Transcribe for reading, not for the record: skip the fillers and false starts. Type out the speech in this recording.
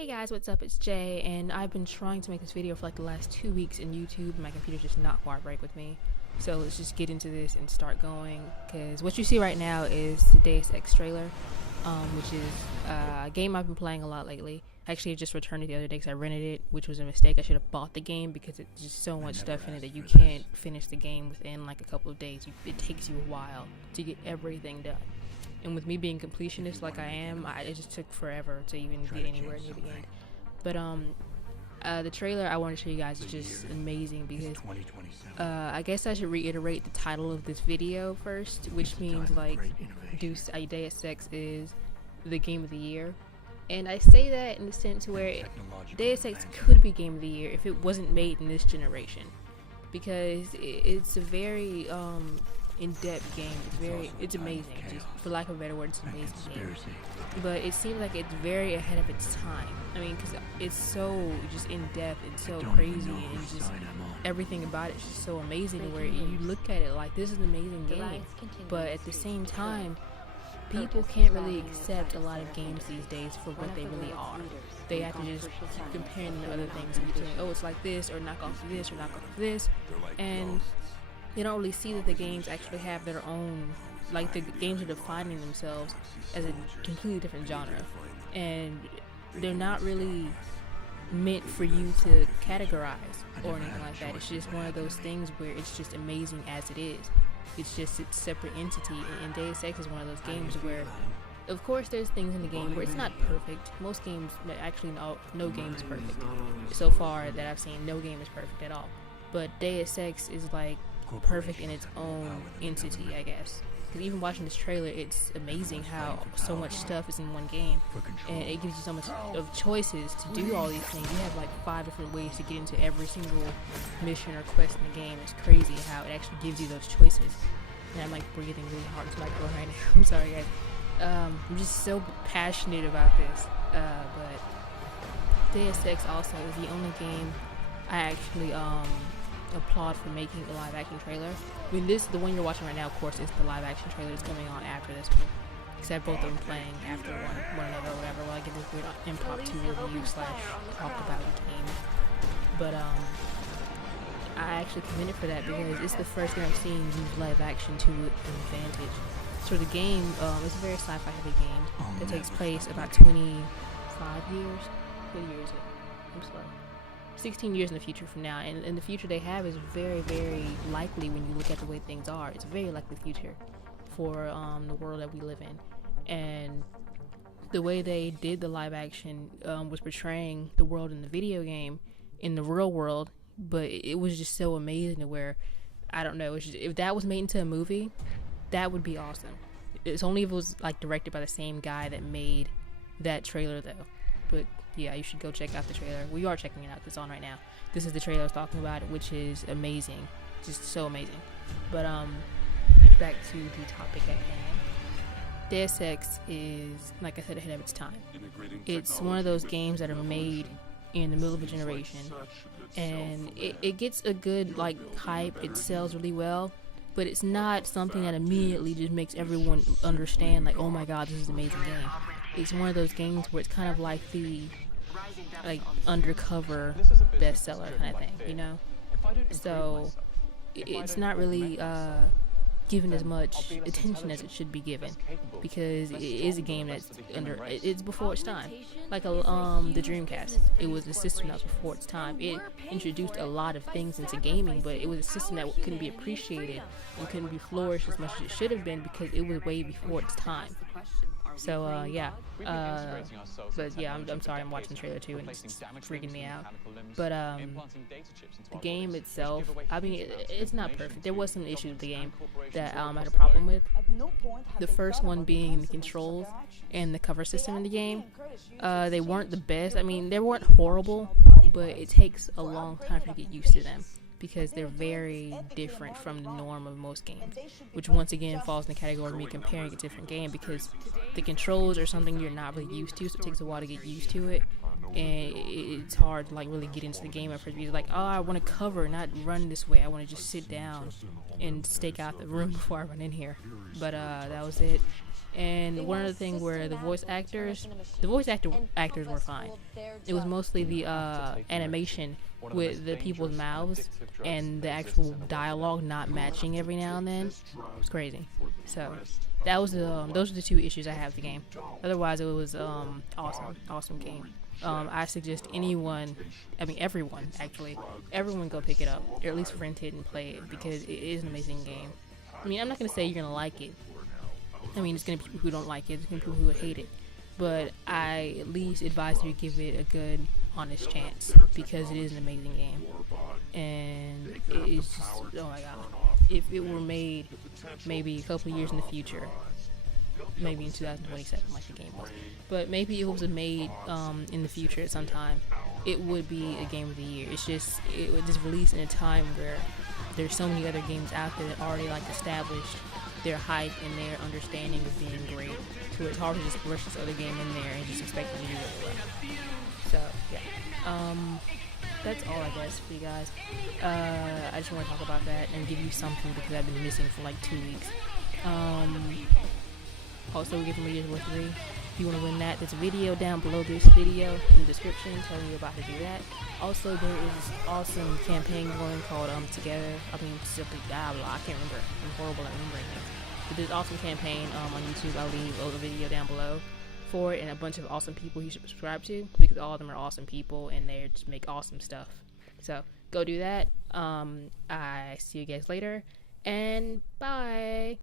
Hey guys, what's up? It's Jay, and I've been trying to make this video for like the last 2 weeks in YouTube. My computer's just not cooperating with me. So let's just get into this and start going, because what you see right now is the Deus Ex trailer, which is a game I've been playing a lot lately. Actually, I just returned it the other day because I rented it, which was a mistake. I should have bought the game because it's just so much stuff in it that you can't finish the game within like a couple of days. It takes you a while to get everything done. And with me being completionist like I am, it just took forever to even get anywhere near the end. But the trailer I want to show you guys is just amazing because I guess I should reiterate the title of this video first, which means like Deus Ex is the game of the year. And I say that in the sense where Deus Ex could be game of the year if it wasn't made in this generation, because it's a very in-depth game. It's amazing. Just for lack of a better word, it's an amazing game. But it seems like it's very ahead of its time. I mean, because it's so just in-depth, it's so crazy, and just everything about it is just so amazing. Where you look at it like this is an amazing game, but at the same time, people can't really accept a lot of games these days for what they really are. They have to just keep comparing them to other things and saying, oh, it's like this, or knock off this, or knock off this, and they don't really see that the games actually have their own, like the games are defining themselves as a completely different genre, and they're not really meant for you to categorize or anything like that. It's just one of those things where it's just amazing as it is. It's just its separate entity, and Deus Ex is one of those games where, of course, there's things in the game where it's not perfect. Most games, actually no game is perfect. So far that I've seen, no game is perfect at all. But Deus Ex is like perfect in its own entity, I guess. Because even watching this trailer, it's amazing how so much stuff is in one game, and it gives you so much of choices to do all these things. You have like 5 different ways to get into every single mission or quest in the game. It's crazy how it actually gives you those choices. And I'm like breathing really hard into my microphone right now. I'm sorry, guys. I'm just so passionate about this. But Deus Ex also is the only game I actually applaud for making a live action trailer. I mean, the one you're watching right now, of course, is the live action trailer that's coming on after this one. Except both of them playing after one another or whatever, while I give this weird impromptu review / talk about the game. But I actually commended for that because it's the first game I've seen use live action to an advantage. So the game is a very sci-fi heavy game that takes place about 25 years. What year is it? I'm sorry. 16 years in the future from now, and in the future they have is very, very likely when you look at the way things are. It's a very likely future for the world that we live in, and the way they did the live action was portraying the world in the video game in the real world, but it was just so amazing to where, I don't know, if that was made into a movie, that would be awesome. It's only if it was like directed by the same guy that made that trailer though. But yeah, you should go check out the trailer. We are checking it out. It's on right now. This is the trailer I was talking about, which is amazing. Just so amazing. But back to the topic at hand. Deus Ex is, like I said, ahead of its time. It's one of those games that are made in the middle of a generation, and it gets a good like hype. It sells really well, but it's not something that immediately just makes everyone understand like, oh my god, this is an amazing game. It's one of those games where it's kind of like the undercover bestseller kind of thing, you know? So it's not really given as much attention as it should be given, because it is a game that's it's before its time. Like the Dreamcast, it was a system that was before its time. It introduced a lot of things into gaming, but it was a system that couldn't be appreciated and couldn't be flourished as much as it should have been because it was way before its time. So yeah, but yeah, I'm sorry, I'm watching the trailer too, and it's freaking me out. But the game itself, I mean, it's not perfect. There was some issues with the game that I had a problem with. The first one being the controls and the cover system in the game. They weren't the best. I mean, they weren't horrible, but it takes a long time to get used to them, because they're very different from the norm of most games, which once again falls in the category of me comparing a different game, because the controls are something you're not really used to, so it takes a while to get used to it, and it's hard to like really get into the game at first, because like, oh, I want to cover, not run this way, I want to just sit down and stake out the room before I run in here. But that was it. And one other thing where the voice actors were fine. It was mostly the animation with the people's mouths and the actual dialogue not matching every now and then. It was crazy. So that was those are the two issues I have with the game. Otherwise, it was awesome game. I suggest everyone go pick it up, or at least rent it and play it, because it is an amazing game. I mean, I'm not gonna say you're gonna like it. I mean, it's gonna be people who don't like it, there's gonna be people who would hate it, but I at least advise you to give it a good, honest chance, because it is an amazing game, and it is just, oh my god. If it were made maybe a couple years in the future, maybe in 2027 like the game was, but maybe if it was made in the future at some time, it would be a game of the year. It would just release in a time where there's so many other games out there that already like established their hype and their understanding of being great, so it's hard to just rush this other game in there and just expect them to do it well. So yeah, that's all I guess for you guys. I just want to talk about that and give you something, because I've been missing for like 2 weeks. Also, we're giving Readers Worth 3. If you want to win that, there's a video down below this video in the description telling you about how to do that. Also, there is this awesome campaign going called simply blah blah. I can't remember. I'm horrible at remembering things. But there's an awesome campaign on YouTube. I'll leave a video down below for it, and a bunch of awesome people you should subscribe to, because all of them are awesome people and they just make awesome stuff. So go do that. I see you guys later, and bye.